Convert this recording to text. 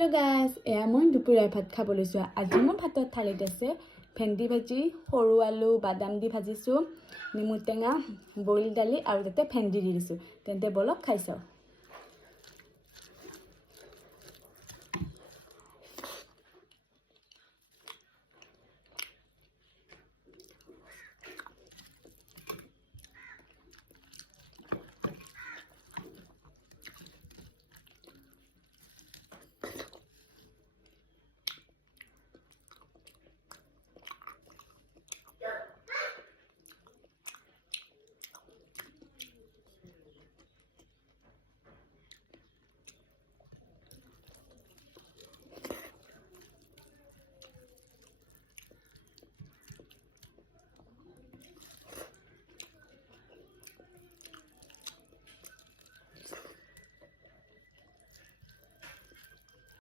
Hello guys, মই দুপৰীয়া ভাত খাব লৈছো। আজি মোৰ ভাতৰ থালিত আছে ভেন্দি ভাজি, সৰু আলু, বাদাম দি ভাজিছো, নেমু টেঙা, বইল দালি আৰু তাতে ভেন্দি দি দিছো। তেন্তে বলক খাই চাও।